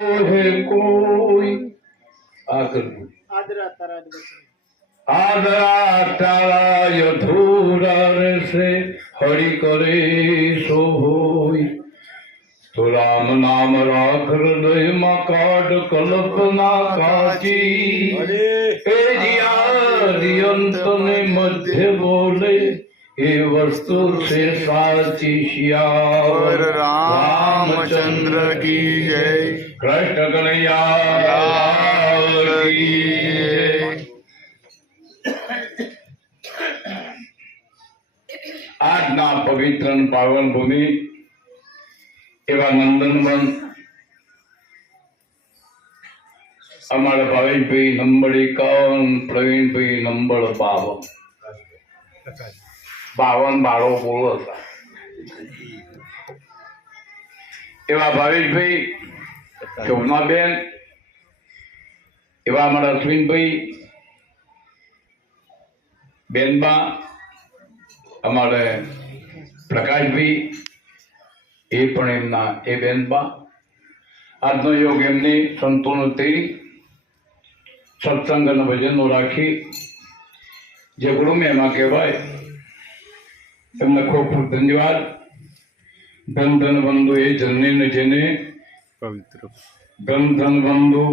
है कोई आकर आदरा तारा यधूरार से हरि करे सो होई तो राम नाम राख हृदय में काढ़ कल्पना काची ए जियांत ने मध्य बोले ये वस्तु से साची श्याम रामचंद्र की जय। कृष्ण कन्हैया की जय। આજના પવિત્ર પાવન ભૂમિ એવા નંદનવન અમારા ભાવેશભાઈ નંબર 51, પ્રવીણભાઈ નંબર 52 બાળો બોલો હતા એવા ભાવેશભાઈ, શોભનાબેન, એવા અમારા અશ્વિનભાઈ, બેનબા, અમારે પ્રકાશભાઈ, એ પણ એમના એ બેનબા. આજનો યોગ એમની સંતોનો તેરી સત્સંગ અને ભજનનો રાખી જે ગુરુમેમાં કહેવાય એમને ખૂબ ખૂબ ધન્યવાદ. ધન ધન બંધુ એ જનને જેને પવિત્ર ધન ધન બંધુ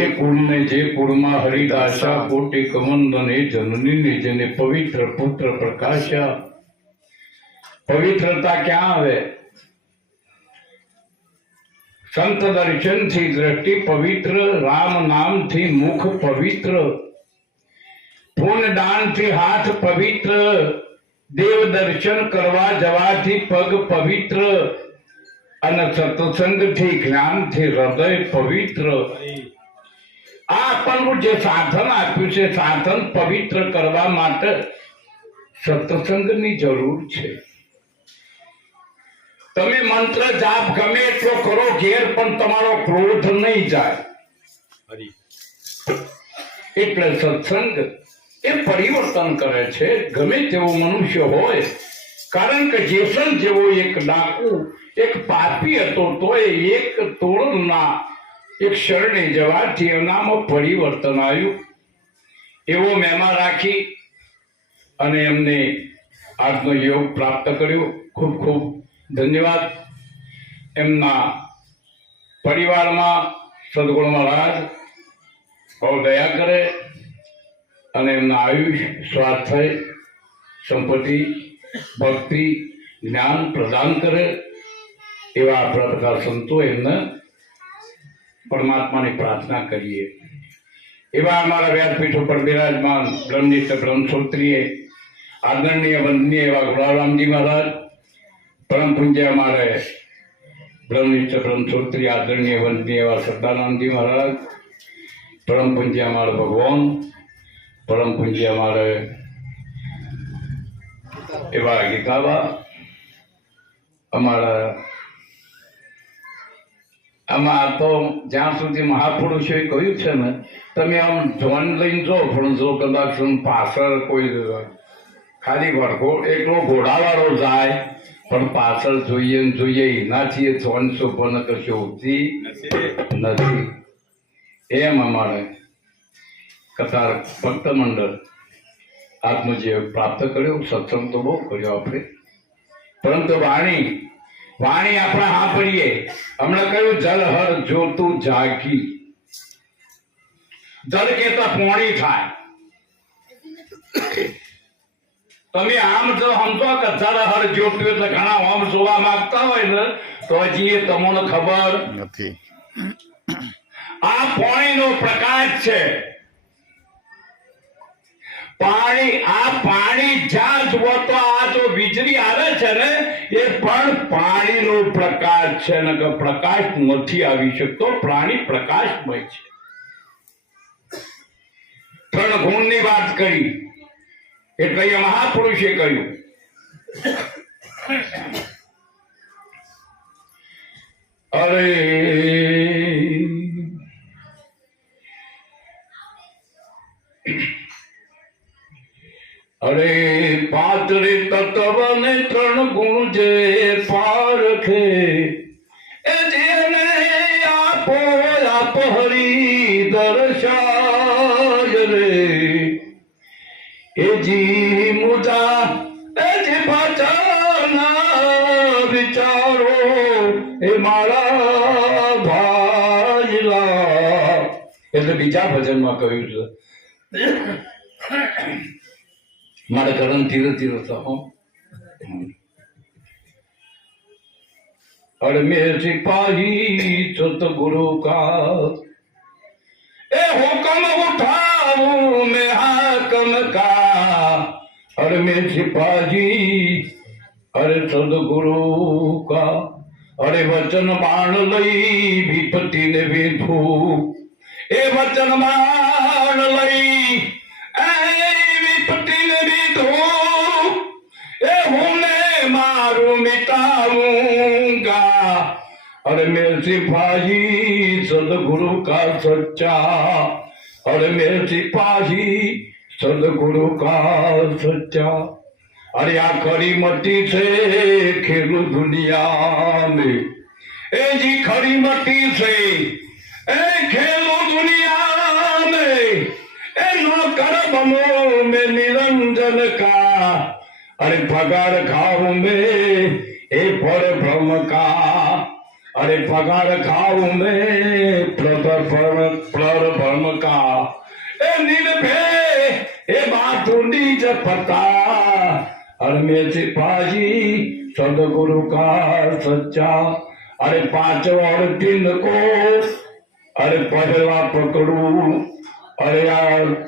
એ કુળને જે કુળમાં હરિદાસા કોટી કમંદન એ જનની જેને પવિત્ર પુત્ર પ્રકાશા. પવિત્રતા ક્યાં આવે? સંત દર્શન થી દ્રષ્ટિ પવિત્ર, રામ નામ થી મુખ પવિત્ર, પૂન દાન થી હાથ પવિત્ર, દેવ દર્શન કરવા જવાથી પગ પવિત્ર અને સત્સંગ થી જ્ઞાન થી હૃદય પવિત્ર. આ આપણનું જે સાધન આપ્યું છે, સાધન પવિત્ર કરવા માટે સત્સંગની જરૂર છે. તમે મંત્ર જાપ ગમે એટલો કરો ઘેર, પણ તમારો ક્રોધ નહીં જાય. એટલે સત્સંગ એ પરિવર્તન કરે છે ગમે તેવો મનુષ્ય હોય. કારણ કે જેસન જેવો એક ડાકુ, એક પાપી હતો, તો એક તોળના એક શરણે જવાથી એનામાં પરિવર્તન આવ્યું. એવો મહેમા રાખી અને એમને આજનો યોગ પ્રાપ્ત કર્યો. ખૂબ ખૂબ ધન્યવાદ. એમના પરિવારમાં સદગુરુ મહારાજ બહુ દયા કરે અને એમના આયુષ્ય, સ્વાસ્થ્ય, સંપત્તિ, ભક્તિ, જ્ઞાન પ્રદાન કરે એવા આપણા બધા સંતો એમને પરમાત્માની પ્રાર્થના કરીએ. એવા અમારા વ્યાસપીઠ ઉપર બિરાજમાન બ્રહ્મનિષ્ઠ બ્રહ્મસૂત્રીય આદરણીય વંદનીય એવા ગુલાબરામજી મહારાજ, પરમ પૂજ્ય અમારે બ્રહ્મનિષ્ઠ બ્રહ્મસૂત્રી આદરણીય વંદનીય એવા સદાનંદજી મહારાજ, પરમ પૂજ્ય અમારે ભગવાન, પરમ પૂજ્ય અમારે એવા ગીતાબા, અમારા આમાં તો જ્યાં સુધી મહાપુરુષોએ કહ્યું છે ને, તમે આમ જોન લઈને જો, પણ જો કદાચ પાછળ કોઈ ખાલી વળગો એકલો ઘોડાવાળો જાય પણ પાછળ જોઈએ ને જોઈએ એનાથી એ જોન શોભન કશું હોતી નથી. એમ અમારે કતાર ભક્ત મંડળ આજનો જે પ્રાપ્ત કર્યો, સત્સંગ તો બહુ કર્યો આપણે, પરંતુ વાણી આપણે હા પડીએ. હમણાં કહ્યું જલ હર જોતું જાગી. જલ કેતા પોણી થાય. તમે આમ જો સમજો કે જલ હર જોતું એટલે ઘણા આમ જોવા માંગતા હોય ને, તો હજી તમને ખબર નથી. આ પાણીનો પ્રકાશ છે. પાણી જ્યાં જુઓ તો આ જો વીજળી આવે છે ને, એ પણ પાણીનો પ્રકાશ છે. ને કે પ્રકાશ નથી આવી શકતો. પ્રાણી પ્રકાશમય છે. 3 ગુણની વાત કરી એટલે એ મહાપુરુષે કહ્યું. અરે અરે પાતળે તત્વ ને 3 ગુણ જે પારખે એ જેને આપો આપ હરી દર્શાય રે એ જી મુદા એ જે પાછળના વિચારો એ મારા ભાઈલા. એટલે બીજા ભજનમાં કહ્યું છે મારે કરણ ધીરે ધીરે થો. और मेरे सिपाही सतगुरु का ए हुक्म उठाऊं मैं हाकम का. और मेरे सिपाही अरे सदगुरु का अरे वचन बाण लई विपत्ति ने विधु ए वचन बाण लई ए विपत्ति ने विधु ए हुने मारू मिटाऊंगा. और मेरे सिपाही सदगुरु का सच्चा और मेरे सिपाही सदगुरु का सच्चा. अरे आ खरी मट्टी से खेलू दुनिया में ए जी खरी मट्टी से ए खेलू दुनिया में ए नौकर बनो में निरंजन का. अरे पगार खाऊं में ए पर भ्रम का. अरे पगार खाऊं में पर भ्रम का. ए निर्भय ए बात निज पता. और मेरे सिपाही सदगुरु का सच्चा. अरे 5 और 3 को अरे पहला पकड़ू. अरे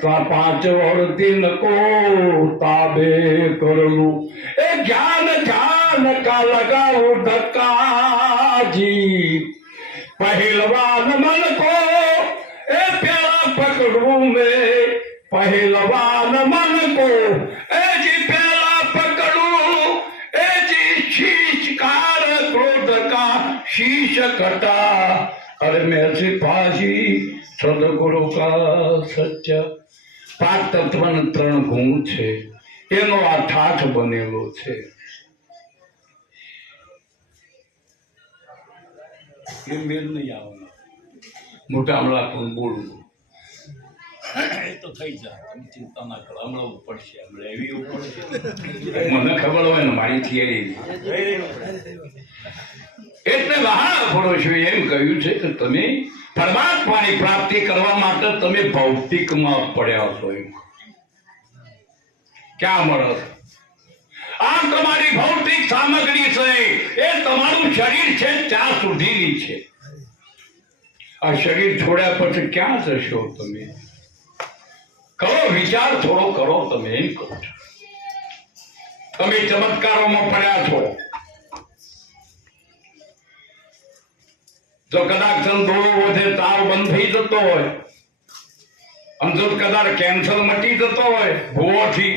5 और 3 को ताबे कर लू. ए ज्ञान ज्ञान का लगाओ धक्का जी. पहलवान मन को ए प्यारा पकड़ू में. पहलवान मन को ए जी प्यारा पकड़ू. ए जी शीशकार क्रोध का शीश कटा. अरे मेरे सिपाही સદગુરુ કા સચ્ચા. 5 તત્વના 3 ગુણ છે એનો આ ઠાઠ બનેલો છે. એ મેલ નહીં આવવાનો મોટા હમણાં પણ બોલવું એ તો થઈ જાય. તમે ચિંતા ના કરો હમણાં ઉપડશે હમણાં એવી ઉપડશે મને ખબર હોય ને મારી થિયરી. એટલે મહાપુરુષો એમ કહ્યું છે કે તમે પરમાત્માની પ્રાપ્તિ કરવા માટે તમે ભૌતિકમાં પડ્યા છો. એમ ક્યાં મળે? આ તમારી ભૌતિક સામગ્રી છે એ તમારું શરીર છે ત્યાં સુધીની છે. આ શરીર છોડ્યા પછી ક્યાં જશો તમે? કરો વિચાર થોડો કરો. તમે એમ કહો છો તમે ચમત્કારોમાં પડ્યા છો. જો કદાચ સંતોષ વધે તાવ બંધ થઈ જતો હોય અને જો કદાચ કેન્સર મટી જતો હોય ભૂવોથી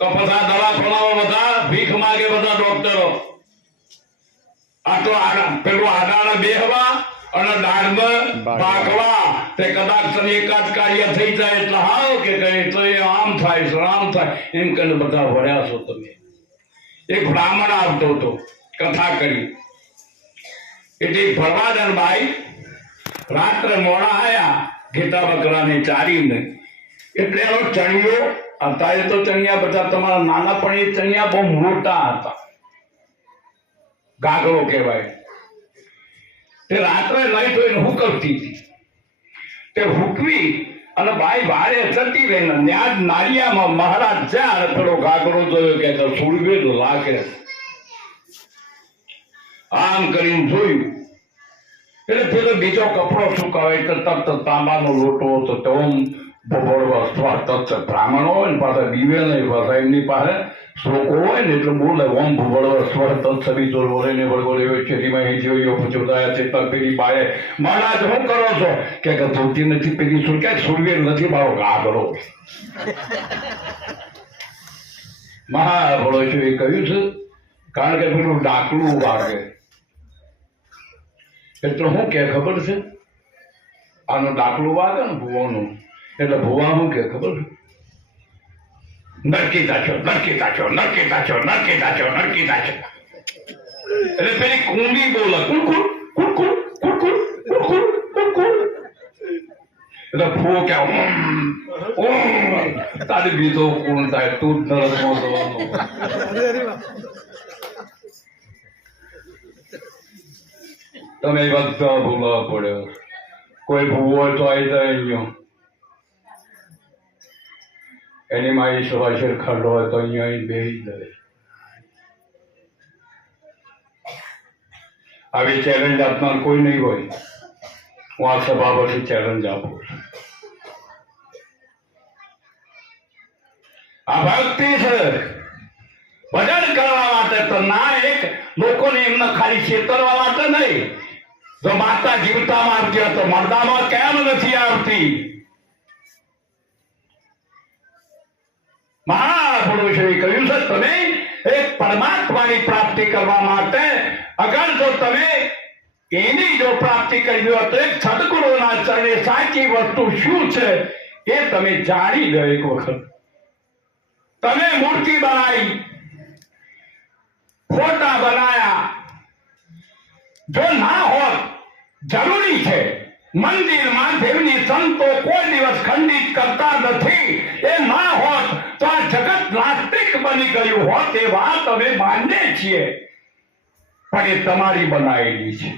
તો પછી આ દવાખાનાઓ બધા ભીખ માગે બધા ડોક્ટરો. આટલો પેલું આડાને બેહવા અને દાળમાં પાકવા તે કદાચ તમે એકાદ કાર્ય થઈ જાય એટલે હાવ કે કઈ તો એ આમ થાય છે આમ થાય એમ કરીને બધા વળ્યા છો તમે. એક બ્રાહ્મણ આવતો હતો કથા કરી એટલે ભરવાડન ભાઈ રાત્રે મોડા આયા ઘેટા બકરાને ચારીને. એટલે એનો ચણિયો અત્યારે તો ચણિયા બધા તમારા નાના પણ એ ચણિયા બહુ મોટા હતા. ગાગરો કહેવાય. તે રાત્રે લઈ તો એને હુકવતી હતી. તે હુકવી અને ભાઈ ભારે જતી રહીને ન્યાજ નાળિયામાં મહારાજ જ્યાં પેલો ગાગરો જોયો કે સુરવીર લાગે. આમ કરીને જોયું એટલે પેલો બીજો કપડો સુકાવે એટલે તરત તાંબાનો લોટો હતો તો ભોળવા તત્વ બ્રાહ્મણ હોય ને પાછા દીવે નહીં પાછા એમની પાસે શ્લોકો હોય ને એટલે બોલે ઓમ ભૂવળવ સ્વર તત્સવી તો બોલે ને વળગોળે ચેરીમાં એ જોયો પૂછોદાયા ચેતર પેલી બાએ મહારાજ શું કરો છો કે ધોતી નથી પેલી સુર કે સુરવીર નથી મારો ગાગરો. મહાભળો છું એ કહ્યું છે કારણ કે પેલું ડાકલું વાગે એટલે શું કે ખબર છે આનું ડાકલું વાગે ને ભુવાનું એટલે ભુવા શું કે ખબર છે નરકી તાચો નરકી તાચો નરકી તાચો નરકી તાચો નરકી તાચો. એટલે પેલી કુંડી બોલે કુડકુડ કુડકુડ કુડકુડ કુડકુડ કુડકુડ એટલે ફૂ કે તારી બીજો પૂર્ણ થાય તું જ નરકમાં જવાનું. તમે એ બધા ભૂલવા પડ્યો. કોઈ ભૂવો હોય તો આવી જાય અહીંયા, એની માં ઈશ્વર ખંડ હોય તો અહીંયા આવીને બેસી જાય. આવી ચેલેન્જ આપનાર કોઈ નહીં હોય. હું આ સભા પછી ચેલેન્જ આપું છું. આ ભક્તિ છે ભજન કરવા માટે તો ના, એક લોકોને એમને ખાલી છેતરવા માટે નહીં. જો માતા જીવતામાં આવતી હોય તો મરદામાં કેમ નથી આવતી? મહાપુરુષોએ કહ્યું છે તમે એક પરમાત્માની પ્રાપ્તિ કરવા માટે અગર જો તમે એની જો પ્રાપ્તિ કરી હોય તો એક સદગુરુના ચરણે સાચી વસ્તુ શું છે એ તમે જાણી લો. એક વખત તમે મૂર્તિ બનાવી, ફોટા બનાયા, જો ના હોત જરૂરી છે. મંદિરમાં દેવની સંતો કોઈ દિવસ ખંડિત કરતા નથી. એ ના હોત તો આ જગત નાસ્તિક બની ગયું હોત. એ વાત અમે માનીએ છીએ, પણ એ તમારી બનાવેલી છે.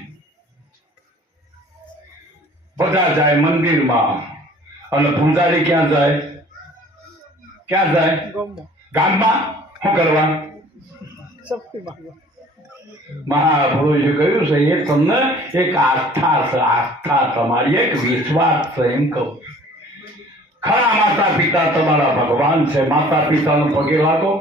બધા જાય મંદિરમાં અને પૂજારી ક્યાં જાય? ક્યાં જાય? ગામમાં. શું કરવા? મહાપુરુષે કહ્યું છે એ તમને એક આસ્થા છે. આસ્થા તમારી એક વિશ્વાસ છે. એમ કહું ખરા માતા પિતા તમારા ભગવાન છે. માતા પિતાનો પગે લાગો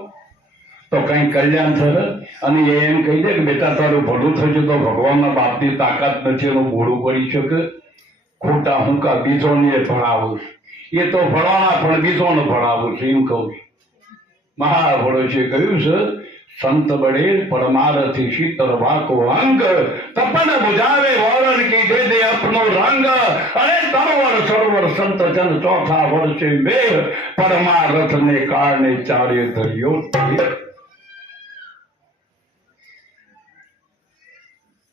તો કઈ કલ્યાણ થશે. અને એ એમ કહી દે કે બેટા તારું ભલું થશે તો ભગવાનના બાપની તાકાત નથી એનું બોડું પડી શકે. ખોટા હું કા બીજોને ભણાવું, એ તો ભણવાના પણ બીજોને ભણાવું છું. એમ કહું મહાપુરુષે કહ્યું છે સંત બડે પરમારથી શીતળ વાકો અંગ તપન બુજાવે વરણ કી દે દે અપનો રંગ. અરે તરવર સરોવર સંત જન ચોથા વર્ષે મેઘ પરમારથ ને કારણે ચારે ધર્યો.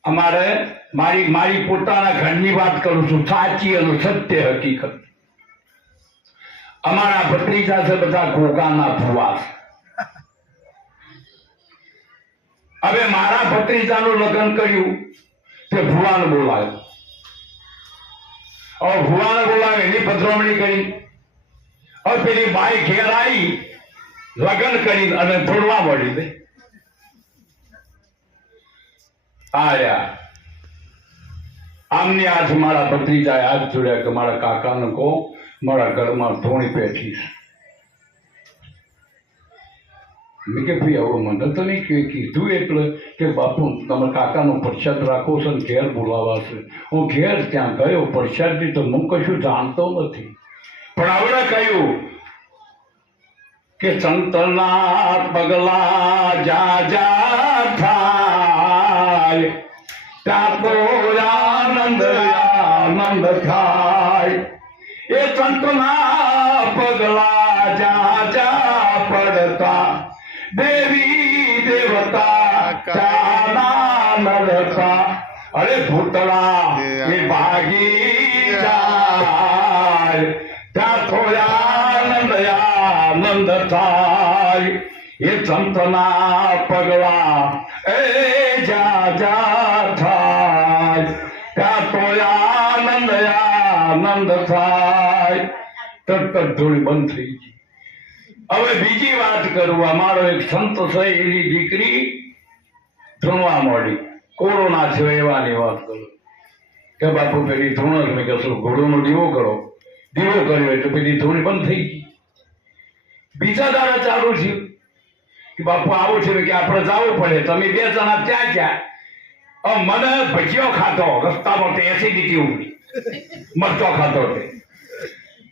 અમારે મારી પોતાના ઘરની વાત કરું છું, સાચી અને સત્ય હકીકત. અમારા ભત્રીજા છે બધા ઘોઘાના ભુવા. હવે મારા ભત્રીજાનું લગ્ન કર્યું તે ભુવાને બોલાવ્યો. હવે ભુવાને બોલાવે એની પધરામણી કરી. હવે પેલી બાઈ ઘેર આવી લગ્ન કરી અને ધોળવા મળી દે. આયા આમની આજ મારા ભત્રીજાએ હાથ જોડ્યા કે મારા કાકાને કહો મારા ઘરમાં ધોણી પેઠી છે. મેં કે ભાઈ હવે મને તો નહીં કીધું એટલે કે બાપુ તમારા કાકાનો પ્રસાદ રાખો છે ને ઘેર બોલાવાશે. હું ઘેર ત્યાં ગયો પ્રસાદથી તો હું કશું જાણતો નથી, પણ આવડે કહ્યું કે સંતના પગલા જા જા થાય ત્યાં તો આનંદ આનંદ થાય. એ સંતના પગલા જા જા પડતા દેવી દેવતા ચાના નરતા. અરે ભૂતળા એ ભાગી જાય ત્યાં તો આનંદ આનંદ થાય. એ સંતના પગલા એ જા જા થાય ત્યાં તો આનંદ આનંદ થાય. તરત ધૂળ બંધ થઈ ગઈ. હવે બીજી વાત કરું. અમારો એક સંત છે એની દીકરી ધૂણવા મળી. કોરોના છે એવાની વાત કરું કે બાપુ પેલી ધૂણ મેં કહેશું ઘોડોનો દીવો કરો. દીવો કર્યો એટલે પેલી ધૂણ બંધ થઈ ગઈ. બીજા દાડા ચાલુ થયું કે બાપુ આવું છે કે આપણે જવું પડે, તમે બે જણા ત્યાં ગયા. મને ભજીયો ખાતો રસ્તામાં એસિડિટી ઉભી, મરચો ખાતો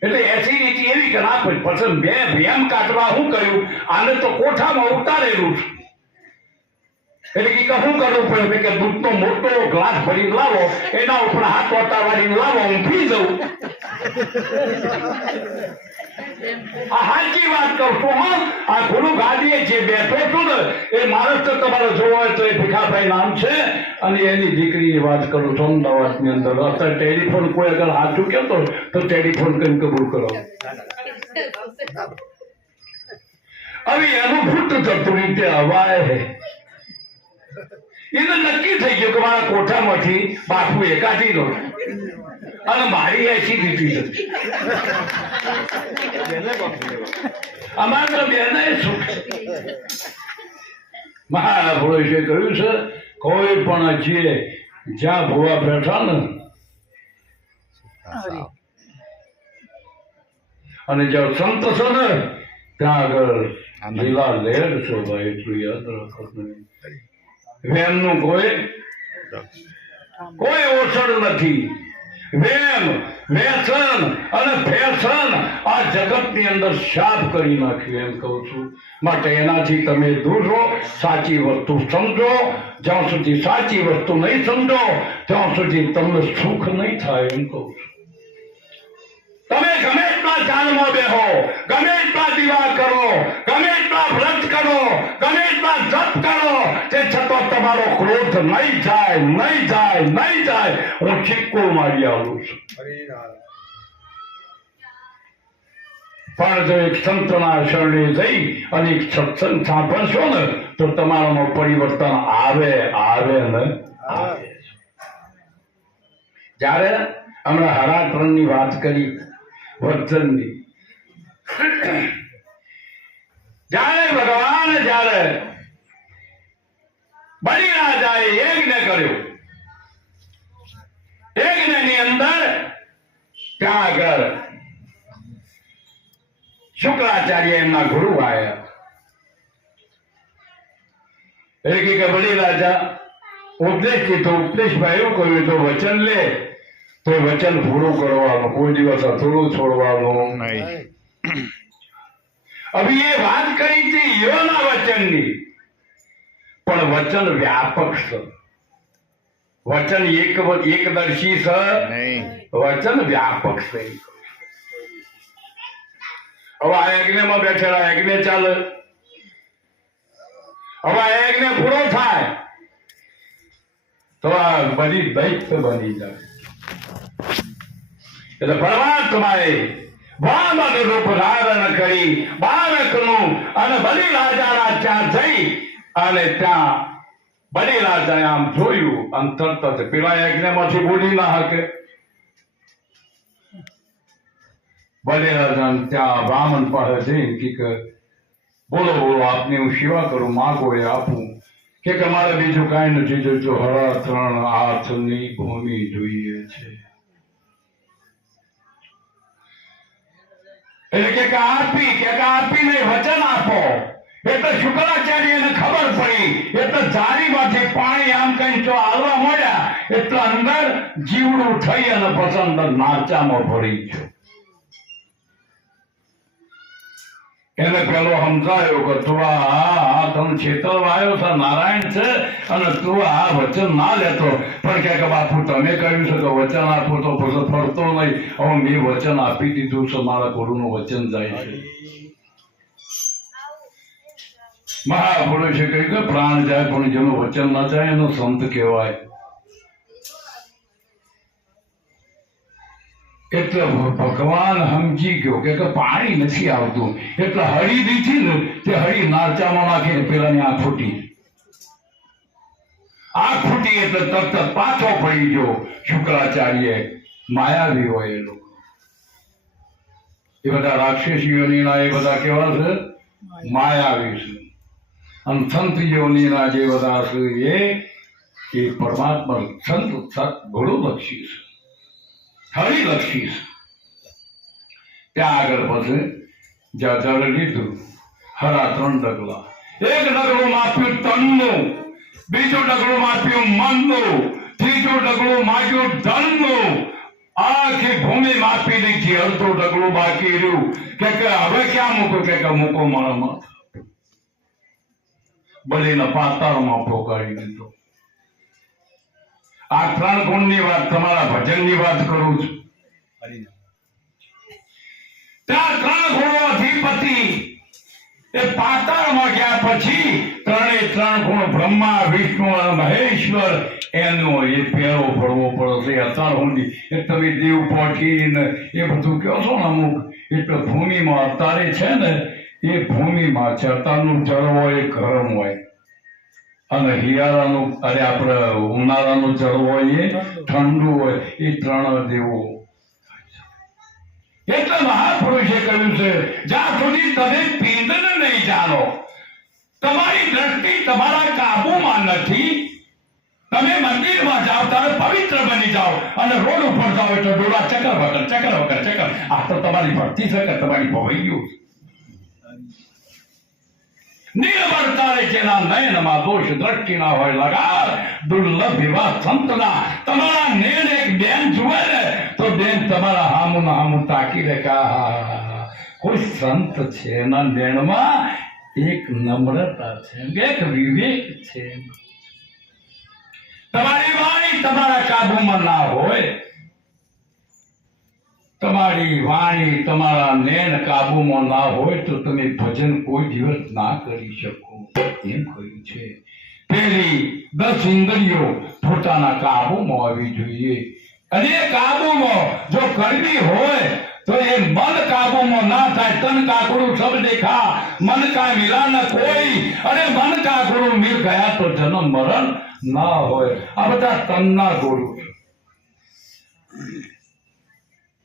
એટલે એસિડિટી એવી કે ના પડી. પછી બે ભેમ કાઢવા શું કર્યું, આને તો કોઠામાં ઉતારેલું છે એટલે કે શું કરવું પડે કે દૂધનો મોટો ગ્લાસ ભરીને લાવો, એના ઉપર હાથ ઓટા વાળીને લાવો, હું પી જઉં. આ સાચી વાત કરું છું હા. આ ગુરુ ગાદીએ જે બેઠો છું ને એ માણસ તો તમારે જોવો હોય તો એ ભીખાભાઈ નામ છે અને એની દીકરીની વાત કરું છું અમદાવાદની અંદર. અત્યારે ટેલિફોન કોઈ અગર સાચું કહેતો હોય તો ટેલિફોન કરીને કબૂલ કરો. હવે એનું ફૂટ થતું રીતે હવાય એને નક્કી થઈ ગયું કે મારા કોઠામાંથી બાપુ એકાદી લો અને મારી એસી દીધી હતી. અમારે તો બેને સુખ છે. મહાપુરુષે કહ્યું છે કોઈ પણ જે જ્યાં ભૂવા બેઠા ને અને જ્યાં સંત છે ને ત્યાં આગળ લીલા લહેર છે ભાઈ. એટલું યાદ રાખો. વેમનું કોઈ ઓછળ નથી. વેમ વ્યસન અને ફેશન આ જગતની અંદર શાપ કરી નાખ્યું એમ કહું છું. માટે એનાથી તમે દૂર રહો. સાચી વસ્તુ સમજો. જ્યાં સુધી સાચી વસ્તુ નહીં સમજો ત્યાં સુધી તમને સુખ નહીં થાય એમ કહું છું. તમે ગમે એટલા જાનમાં બેહો, ગમે એટલા દીવા કરો, ગમે એટલા વ્રત કરો, ગમે એટલા જપ કરો, તે છતાં તમારો ક્રોધ નહીં જાય, નહીં જાય, નહીં જાય. હું ચીક્કો મારી આવું છું. પણ જો એક સંતના શરણે જઈ અને એક સત્સંગ સાંભળશો ને તો તમારામાં પરિવર્તન આવે ને આવે. જ્યારે હમણાં હરાત્રણની વાત કરી વર્ધનની, જ્યારે ભગવાન જ્યારે બલિરાજાએ યજ્ઞ કર્યો, યજ્ઞની અંદર ત્યાં આગળ શુક્રાચાર્ય એમના ગુરુ આવ્યા. એ કે બલિરાજા ઉપદેશ કીધો, ઉપદેશમાં એવું કહ્યું તો વચન લે તો વચન પૂરું કરવાનું, કોઈ દિવસ અધૂરું છોડવાનું નહીં. હવે એ વાત કરી હતી યોના વચનની, પણ વચન વ્યાપક છે. વચન એકદર્શી છે નહીં, વચન વ્યાપક છે. હવે આ યજ્ઞમાં બેઠેલા યજ્ઞ ચાલે. હવે આ યજ્ઞ પૂરો થાય તો આ બધી દૈત્ય બની જાય. એટલે પરમાત્માએ વામન રૂપ ધારણ કરી બાળકનું અને બલિરાજાના ત્યાં જઈ અને ત્યાં બલિરાજાએ આમ જોયું અને તરત જ પેલા યજ્ઞમાંથી બોલી ના શકે. બલિરાજા ત્યાં વામન પાસે જઈને કે બોલો બોલો આપની હું સેવા કરું, માગો એ આપું. કે મારે બીજું કાંઈ નથી જોઈતું, હરા 3 હાથની ભૂમિ જોઈએ છે. એટલે કે આપી નહીં, વચન આપો. એટલે શુક્રાચાર્યને ખબર પડી. એટલે જારીમાંથી પાણી આમ કઈ જો હાલવા મળ્યા એટલે અંદર જીવડું થઈ અને પસંદ નાચામાં ભરી ગયો. એને પેલો સમજાયો કે તું આ તને છેતરવા આવ્યો છે, નારાયણ છે અને તું આ વચન ના લેતો. પણ કે બાપુ તમે કહ્યું છે કે વચન આપો તો પછી ફરતો નહીં. હવે મેં વચન આપી દીધું છે, મારા ગુરુનું વચન જાય છે. મહાપુરુષે કહ્યું કે પ્રાણ જાય પણ જેનું વચન ના જાય એનો સંત કહેવાય. એટલે ભગવાન સમજી ગયો કે પાણી નથી આવતું એટલે હળી દીધી ને તે હળી નારચામાં નાખીને પેલાની આંખ ફૂટી. આંખ ફૂટી એટલે તરત પાછો પડી ગયો. શુક્રાચાર્ય માયાવી હોય એ લોકો, એ બધા રાક્ષસ યોનીના એ બધા કેવા છે? માયાવી છે. અને સંત યોનીના જે બધા છે એ પરમાત્મા સંત ગુરુલક્ષી છે, હરિલક્ષી છે. ત્યાં આગળ પછી જ્યાં જળ લીધું, હરા 3 ડગલા. એક ડગલું માપ્યું તનનું, બીજું ડગલું માપ્યું મનનું, ત્રીજું ડગલું માગ્યું ધનનું. આખી ભૂમિ માપી લીધી, અડધું ડગલું બાકી રહ્યું. કે હવે ક્યાં મૂકો? કે મૂકો મારામાં. બલીના પાતાળમાં પોકાડી દીધો. આ 3 ગુણની વાત, તમારા ભજનની વાત કરું છું. તે ત્યાં 3 ગુણો અધિપતિ એ પાતાળમાં ગયા પછી 3 ગુણ બ્રહ્મા વિષ્ણુ અને મહેશ્વર એનો એ ફેરો ભરવો પડશે અત્યાર સુધી એ તમે દેવ પહોંચીને એ બધું કહો છો ને અમુક એટલે ભૂમિમાં અત્યારે છે ને એ ભૂમિમાં છે અત્યારનું જળ હોય એ ગરમ હોય અને હિયાળાનું અરે આપણે ઉનાળાનું જળ હોય એ ઠંડુ હોય એ 3 દેવો એટલે મહાપુરુષે કહ્યું છે જ્યાં સુધી તમે પિંડને નહીં જાણો તમારી દ્રષ્ટિ તમારા કાબુમાં નથી તમે મંદિરમાં જાઓ ત્યારે પવિત્ર બની જાઓ અને રોડ ઉપર જાઓ એટલે ડોળા ચક્કર વગર આ તો તમારી ભક્તિ છે કે તમારી ભવાઈ ગયું નિર્બળતારે જેના નયનમાં દોષ દ્રષ્ટિ ના હોય લગાર દુર્લભ એવા સંતના તમારા નયન એક બેન જુએ ને તો બેન તમારા હામું તાકી લે કે કોઈ સંત છે એના નયનમાં એક નમ્રતા છે એક વિવેક છે તમારી વાણી તમારા કાબુમાં ના હોય તમારી વાણી તમારા નયન કાબુમાં ના હોય તો તમે ભજન કોઈ દિવસ ના કરી શકો એમ કહ્યું છે પેલી 10 ઇન્દ્રિયો પોતાના કાબુમાં આવી જોઈએ અને એ કાબુમાં જો કરવી હોય તો એ મન કાબુમાં ના થાય તન કાકડું સબ દેખા મન કા મિલા ન કોઈ અને મન કાકડું મિલ ગયા તો જન્મ મરણ ના હોય આ બધા તનના ગુરુ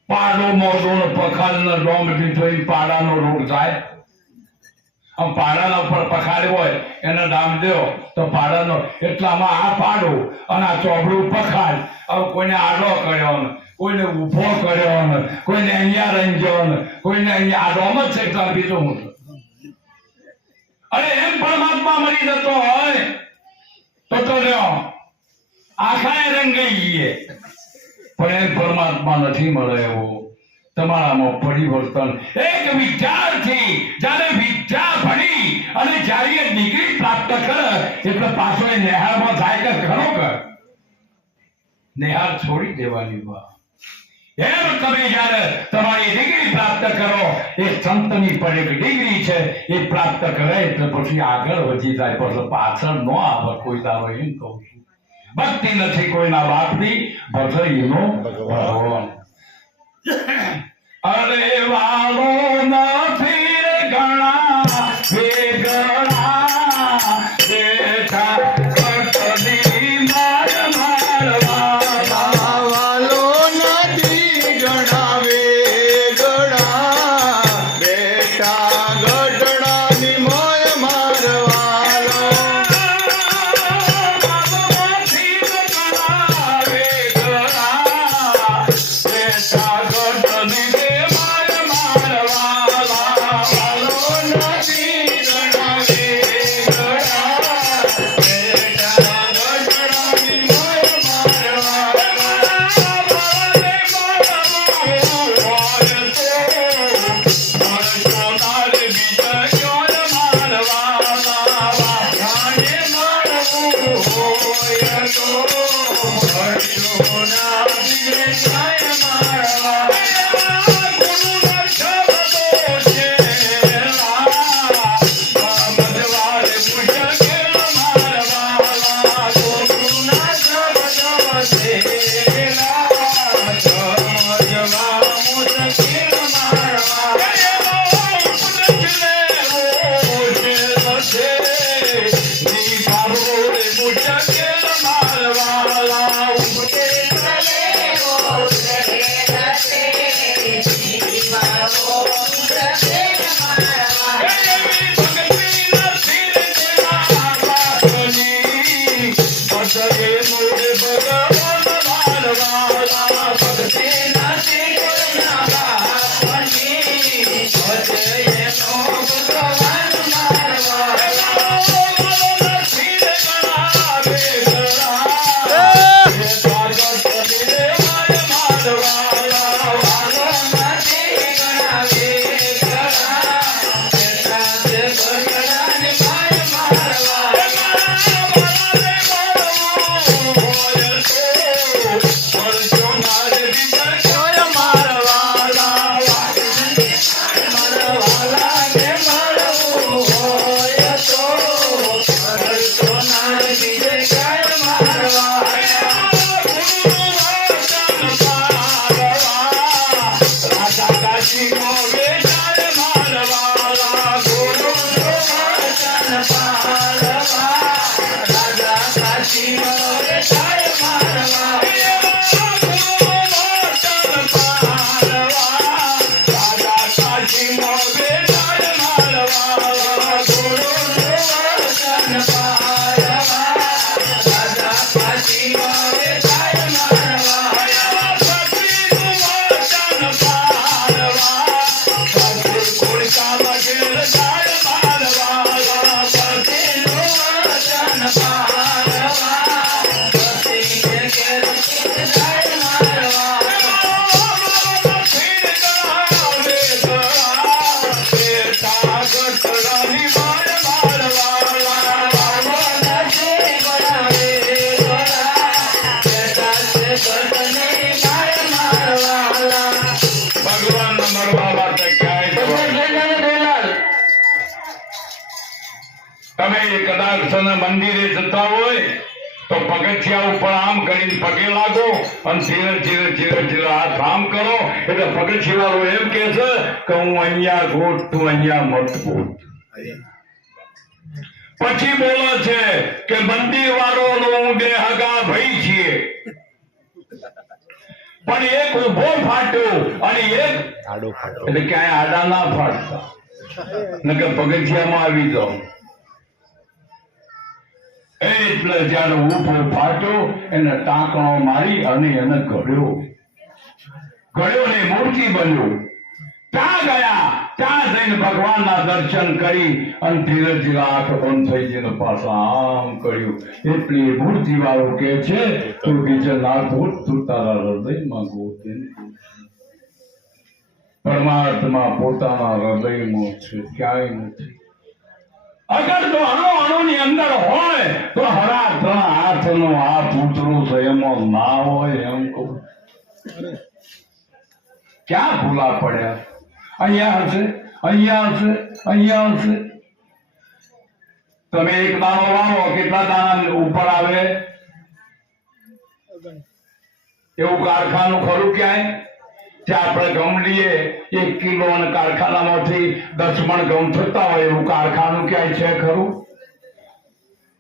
પાડો મોઢો પખાડનો ડોમ દીધો એ પાડાનો રોગ થાય આમ પાડાના ઉપર પખાડ હોય એને ડામ દો તો પાડાનો એટલામાં આ પાડો અને આ ચોબડું પખાડ હવે કોઈને આડો કર્યો ને કોઈને ઊભો કર્યો ને કોઈને અહીંયા રહી ગયો ને કોઈને અહીંયા આડોમ જ છે એટલા બીજો હું અરે એમ પરમાત્મા મરી જતો હોય તો લ્યો આખા રંગાઈ ગઈએ પણ એમ પરમાત્મા નથી મળે એવો તમારામાં પરિવર્તન એક વિદ્યાર્થી જ્યારે વિદ્યા ભણી અને જ્યારે એ ડિગ્રી પ્રાપ્ત કરે એટલે પાછો એ નિહાળમાં જાય કે ઘણો કર નિહાળ છોડી દેવાની વાત એમ તમે જ્યારે તમારી ડિગ્રી પ્રાપ્ત કરો એ સંતની પણ એક ડિગ્રી છે એ પ્રાપ્ત કરે એટલે પછી આગળ વધી જાય પછી પાછળ ન આવે કોઈ દાવો એમ કહું છું ભક્તિ નથી કોઈના બાપની ભજઈનો ભગવાન અરે વાલો નથી ઘણા વેગણા બેઠા કટડી માર મારવા વાલો નથી ગણા વેગડા બેટા ગઢડાની મોય મારવાલો Hey! કોઈ કદાચ મંદિરે જતા હોય તો પગથિયા ઉપર આમ કરીને પગે લાગો અને ધીરે ધીરે ધીરે ધીરે હાથ આમ કરો એટલે પગથિયા વાળો એમ કે છે કે હું અહીંયા ગોઠ તું અહીંયા મત ગોઠ. પછી બોલે છે કે મંદિર વાળો હું બે હગા ભાઈ છીએ પણ એક ઉભો ફાટ્યો અને એક આડો ફાટો એટલે ક્યાંય આડા ના ફાટતા નકર પગથિયામાં આવી જાઓ. એટલે જયારે ઉભો ફાટ્યો એને ટાંકણો મારી અને એને ઘડ્યો ને મૂર્તિ બન્યો. ત્યાં ગયા ત્યાં જઈને ભગવાનના દર્શન કરી અને ધીરે ધીરે આંખ બંધ થઈ જઈને પાછા આમ કર્યું. એટલે મૂર્તિ વાળો કે છે તું બીજે ના ગોત તું તારા હૃદયમાં ગોતે. પરમાત્મા પોતાના હૃદયમાં છે ક્યાંય નથી. અગર જો અણુ ની અંદર હોય તો હરા ત્રણ હાથનો આ પૂતળું છે એમાં ના હોય એમ કહું. ક્યાં ભૂલા પડ્યા? અહીંયા હશે અહીંયા હશે અહીંયા હશે. તમે એક દાણો વાવો કેટલા દાણા ઉપર આવે? એવું કારખાનું ખરું ક્યાંય? ત્યાં આપણે ઘઉં લઈએ 1 કિલો અને કારખાનામાંથી 10 મણ ઘઉં થતા હોય એવું કારખાનું ક્યાંય છે ખરું?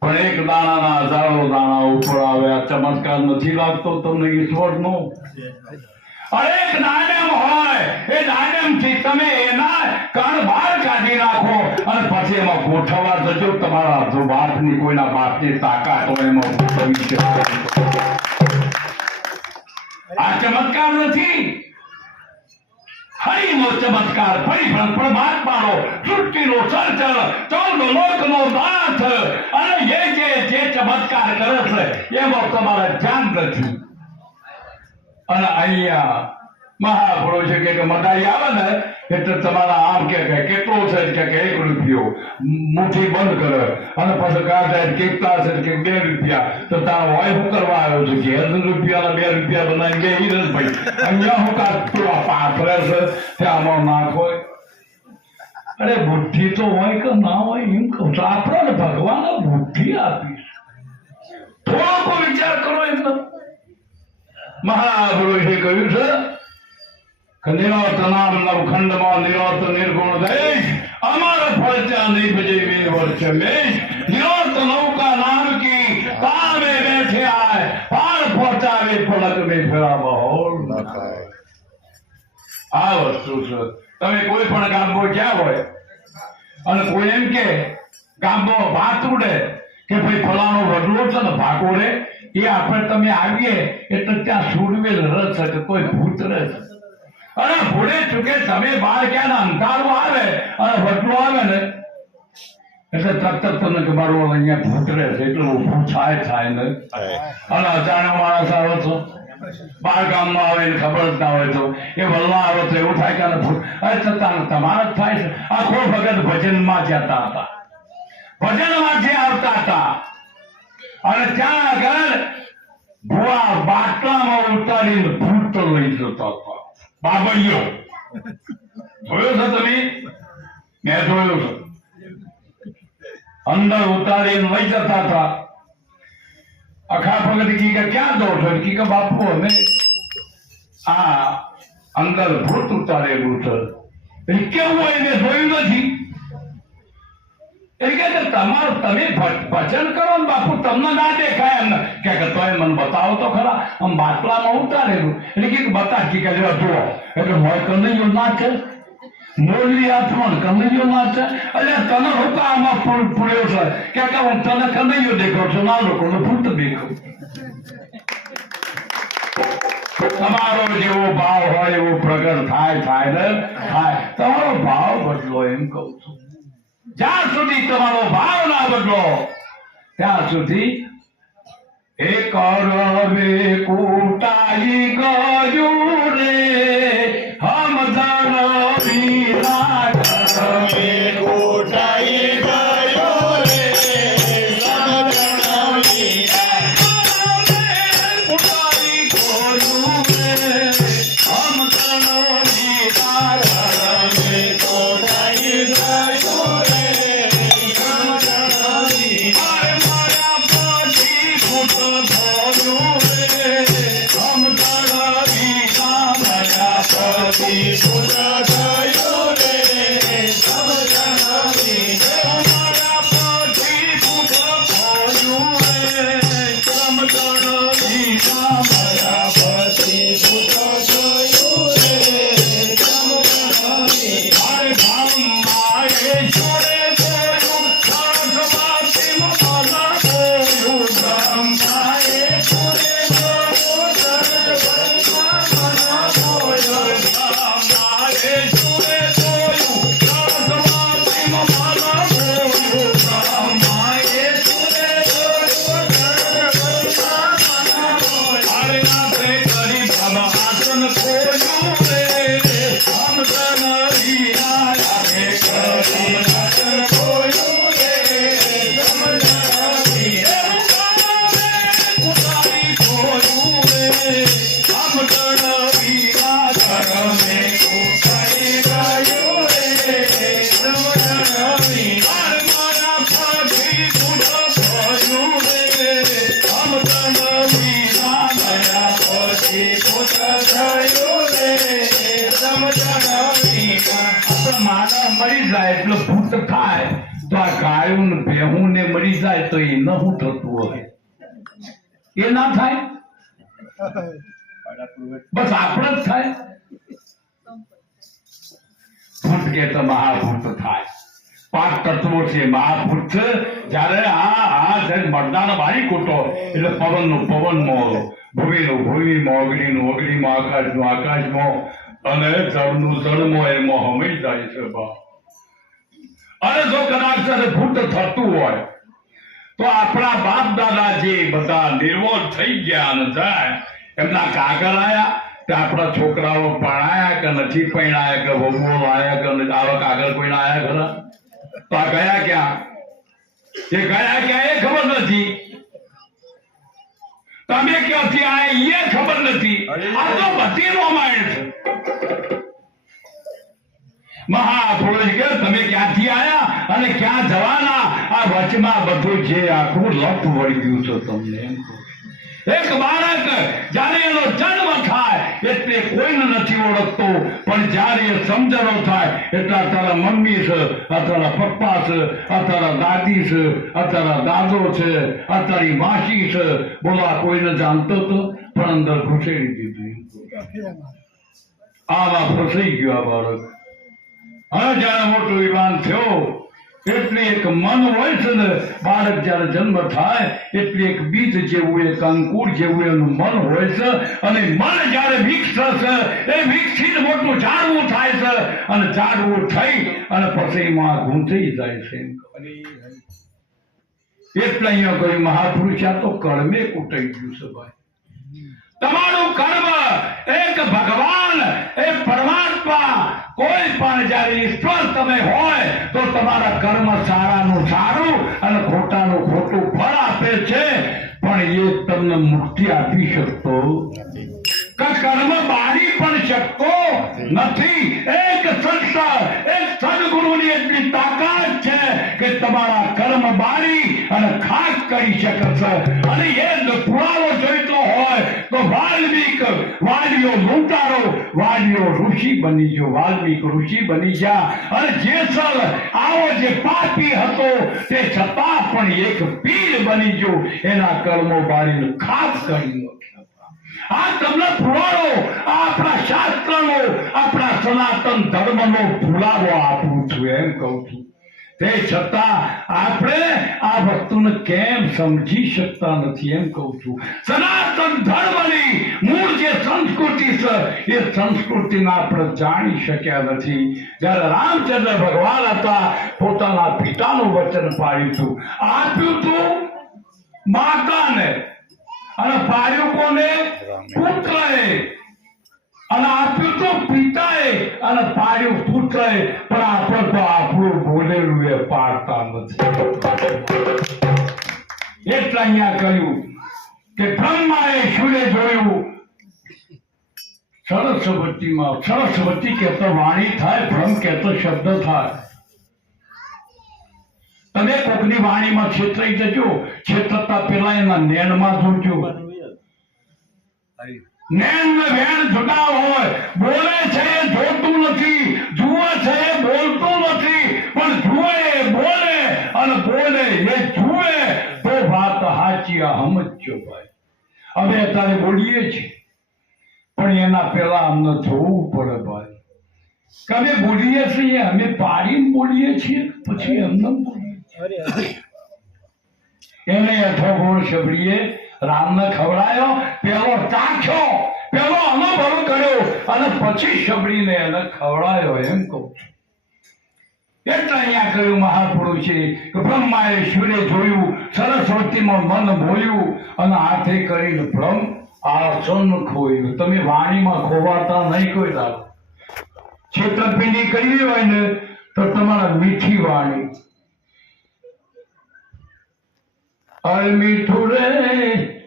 પણ એક દાણાના હજારો દાણા ઉપર આવે. આ ચમત્કાર નથી લાગતો તમને ઈશ્વરનો? અરે એક દાડમ હોય એ દાડમ થી તમે એના કણ બહાર કાઢી નાખો અને પછી એમાં ગોઠવવા જજો. તમારા બાપની કોઈના બાપની તાકાત હોય એમાં ગોઠવી છે. આ ચમત્કાર નથી. હરિનો ચમત્કાર પરિભ્રમ પરમાત્માનો સૃષ્ટિનો સર્જન 14 લોકનો નાથ અને જે ચમત્કાર કરે છે એમાં તમારે ધ્યાન નથી. અને અહીંયા મહાપુરુષ કે મદાઈ આવે ને એટલે તમારા આમ કે કેટલો છે કે 1 રૂપિયો મુઠ્ઠી બંધ કરે અને પછી કાઢે કેટલા છે કે 2 રૂપિયા. તો તારો હોય શું કરવા આવ્યો છે કે 2 રૂપિયા બનાવી બે હિરન ભાઈ અહીંયા હું કાઢતો પાથરે છે ત્યાં નાખ હોય. અરે બુદ્ધિ તો હોય કે ના હોય એમ કહું છું. આપણને ભગવાને બુદ્ધિ આપી. થોડોક વિચાર કરો એમ. મહાપુરુષે કહ્યું છે કે નિરત નામ નવખંડમાં નિરત નિર્ગુણ દેશ અમર ફળચા નિભજે વીર વર્ષ મેશ નિરત નૌકા નામ કી તાવે બેઠે આય પાર પહોંચાવે પલક में ફેરા બહોળ ન ખાય. આ વસ્તુ છે. તમે કોઈ પણ ગામમાં ગયા હોય અને કોઈ એમ કે ગામમાં ભાત ઉડે કે ભાઈ ફલાણો વડલો છે ને ભાગોડે એ આપણે તમે આવીએ એટલે ત્યાં સુરવેલ રસ છે કોઈ ભૂત રહે છે. અને ભૂડે ચૂકે તમે બહાર ક્યાં અંધારું આવે અને વડલો આવે ને એટલે તરત તમને કે મારો અહીંયા ભૂત રહે છે એટલું ઊભું થાય ને. અને અચાનક માણસ આવે તો બાર ગામમાં આવે ને ખબર જ ના હોય તો એ વલવા આવે તો એવું થાય કે ભૂત અરે છતાં તમારા જ થાય છે. આખો ભગત ભજનમાં જતા હતા. ભજનમાંથી આવતા હતા અને ત્યાં આગળ ભુવા બાટલામાં ઉતારીને ભૂત લઈ જતા હતા. બાબળીઓ જોયો છો તમે? મેં જોયું છે. અંદર ઉતારીને લઈ જતા હતા. આખા ભગત કી કે ક્યાં દો છો? કી કે બાપુ અમે આ અંદર ભૂત ઉતારેલું છે. કેવું હોય મેં જોયું નથી. એટલે કે તમારું તમે ભજન કરો ને બાપુ તમને ના દેખાય એમ કે તોય મને બતાવો તો ખરા. આમ બાટલામાં ઉતારેલું એટલે કે બતા કે જુઓ એટલે હોય કનૈયો નાચે મોરલી હાથમાં કનૈયો નાચે એટલે તને હુકામાં પૂર્યો છે કે હું તને કનૈયો દેખાવ છું ના લોકોને ભૂત દેખાવ. તમારો જેવો ભાવ હોય એવો પ્રગટ થાય ને થાય. તમારો ભાવ બદલો એમ કહું છું. જ્યાં સુધી તમારો ભાવ ના બદલો ત્યાં સુધી એક રવે કુટાઈ ગયું રે હમ ધન વીરા કુટાઈ ગયું રે પછી ભૂત થયું રે સમજણ મારા પછી ભૂત થયું રે સમજણ વિના મારા પછી ભૂત થયું રે સમજણ મારે બ્રહ્માએ જોડે જોયું સાધવાથી મારા જોયું બ્રહ્માએ જોડે જોયું સર્વમાં જોયું બ્રહ્માએ જોડે જોયું સાધવાથી મારા જોયું બ્રહ્માએ જોડે જોયું સર્વમાં જોયું અરે નાથે કરી ભવાસન ખોયું રે સમજણ વિના હે કરી વચન ખોયું રે સમજણ ઉતારી ખોયું રે સમજણ વિના કરમે કુસાઈ ગયું રે સમજણ વિના મારા પછી ભૂત થયું રે સમજણ વિના મારા પછી ભૂત થયું રે સમજણ વિના આપણે માનવ મરી જાય એટલે ભૂત થાય તો આ ગાયું ને ભેહું ને મરી જાય તો એ ન શું થતું હોય એ ના થાય બસ આપણે જ થાય ભૂત કે તો મહાભૂત થાય પાંચ તત્વો છે મહાભૂત છે જ્યારે આ મરદાનો બારી કૂટો એટલે પવનનું પવનમાં ભૂમિનું ભૂમિમાં અગ્નિનું અગ્નિમાં આકાશનું આકાશમાં અને જળનું જળમાં એમાં હમાઈ જાય છે બા અને જો કદાચ ભૂત થતું હોય તો આપણા બાપ દાદા જે બધા નિર્મોલ થઈ ગયા અને જાય એમના કાગળ આયા તે આપણા છોકરાઓ ભણાયા કે નથી ભણાયા કે વહુઓ આયા કે આવા કાગળ કોઈ આયા ખરા તો આ ગયા ક્યાં એ ગયા ક્યાં એ ખબર નથી તમે ક્યાંથી આયા એ ખબર નથી આ તો બધી રામાયણ છે મહાપુરુષ કે તમે ક્યાંથી આયા અને ક્યાં જવાના આ વચમાં બધું જે આખું લપ વળી ગયું છે તમને એમ કહું. એક બાળક જ્યારે એનો જન્મ થાય એટલે કોઈને નથી ઓળખતો પણ જ્યારે એ સમજણો થાય એટલે આ તારા મમ્મી છે આ તારા પપ્પા છે આ તારા દાદી છે આ તારા દાદો છે આ તારી માસી છે બોલા કોઈને જાણતો તો પણ અંદર ઘૂસેડી દીધું આમાં ફસાઈ ગયો આ બાળક હવે જયારે મોટો વિવાન થયો એટલે એક મન હોય છે ને બાળક જયારે જન્મ થાય એટલે એક બીજ જેવું એક અંકુર જેવું એનું મન હોય છે અને મન જયારે વિકસ થશે એ વિકસિત મોટું ઝાડવું થાય છે અને ઝાડવું થઈ અને પછી એમાં ગૂંથાઈ જાય છે એટલે અહીંયા કહ્યું મહાપુરુષ આ તો કર્મે કૂટાઈ ગયું છે ભાઈ તમારું કર્મ એક ભગવાન એ પરમાત્મા કોઈ પણ જ્યારે ઈશ્વર તમે હોય તો તમારા કર્મ સારાનું સારું અને ખોટાનું ખોટું ફળ આપે છે પણ એ તમને મુક્તિ આપી શકતો કર્મ બાળી પણ શકતો નથી એક સંસાર એક સદગુરુની એટલી તાકાત છે કે તમારા કર્મ બાળી અને ખાસ કરી શકે છે અને એ પુરાવો જોઈતો હોય તો વાલ્મીઓ લૂંટારો વાલીઓ ઋષિ બની ગયો વાલ્મીક ઋષિ બની ગયા અને જેસલ આવો જે પાપી હતો તે છતાં પણ એક પીર બની ગયો એના કર્મો બાળીને ખાસ કરી નાખ્યા આ તમને પુરાણો આપણા શાસ્ત્રનો આપણા સનાતન ધર્મનો પુરાવો આપું છું એમ કહું છું તે છતાં આપણે આ વસ્તુને કેમ સમજી શકતા નથી એમ કહું છું સનાતન ધર્મની મૂળ જે સંસ્કૃતિ છે એ સંસ્કૃતિને આપણે જાણી શક્યા નથી જ્યારે રામચંદ્ર ભગવાન હતા પોતાના પિતાનું વચન પાડ્યું હતું આપ્યું હતું માતાને અને પાડ્યું કોને પુત્રએ અને આપ્યું તો પિતાએ અને પાડ્યું પુત્રએ પણ આપણે તો આપણું બોલેલું એ પાડતા નથી એટલે અહીંયા કહ્યું કે બ્રહ્માએ શુલે જોયું સરસ્વતીમાં સરસ્વતી કહેતો વાણી થાય બ્રહ્મ કહેતો શબ્દ થાય તમે કોકની વાણીમાં છેતરાઈ જજો છેતરતા પેલા એના નેણમાં જોજો નैन में वेण जुटा हो बोले छे અમે અત્યારે બોલીએ છીએ પણ એના પહેલા અમને જોવું પડે ભાઈ કે અમે બોલીએ છીએ અમે પાડીને બોલીએ છીએ પછી એમને બોલીએ છીએ. એને અથોગુણ શબરીએ રામને ખવડાયો, પેલો ચાખ્યો, પેલો અનુભવ કર્યો અને પછી શબરીને એને ખવડાયો એમ કહું છું. એટલે અહીંયા કહ્યું મહાપુરુષે કે બ્રહ્માએ શિવને જોયું, સરસ્વતીમાં મન બોલ્યું અને હાથે કરીને બ્રહ્મ આસન ખોયું. તમે વાણીમાં ખોવાતા નહીં કોઈ દાડો. છેતરપિંડી કરવી હોય ને તો તમારા મીઠી વાણી. અરે મીઠું રે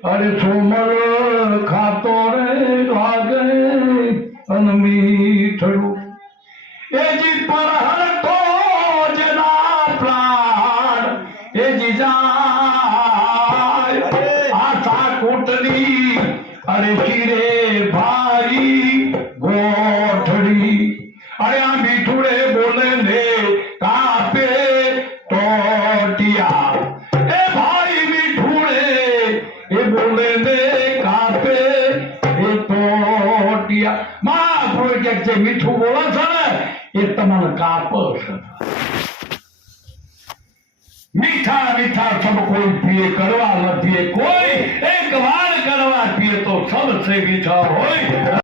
અરે સોમર ખાતો રે લાગે અને મીઠડું એ જી પર હરતો જના પ્રાણ એ જી જાય આશા કોટડી અરે શિરે ભારી ગોઠડી. અરે આ મીઠું રે બોલે ને કાપે ટોટિયા એ ભાઈ મીઠું રે એ બોલે ને કાપે એ ટોટિયા. મહાપુરુષ કે જે મીઠું બોલે છે ને એ તમને કાપે છે. મીઠા મીઠા સબ કોઈ પીએ કરવા ન પીએ કોઈ, એક વાર કરવા પીએ તો સબ સે મીઠા હોય.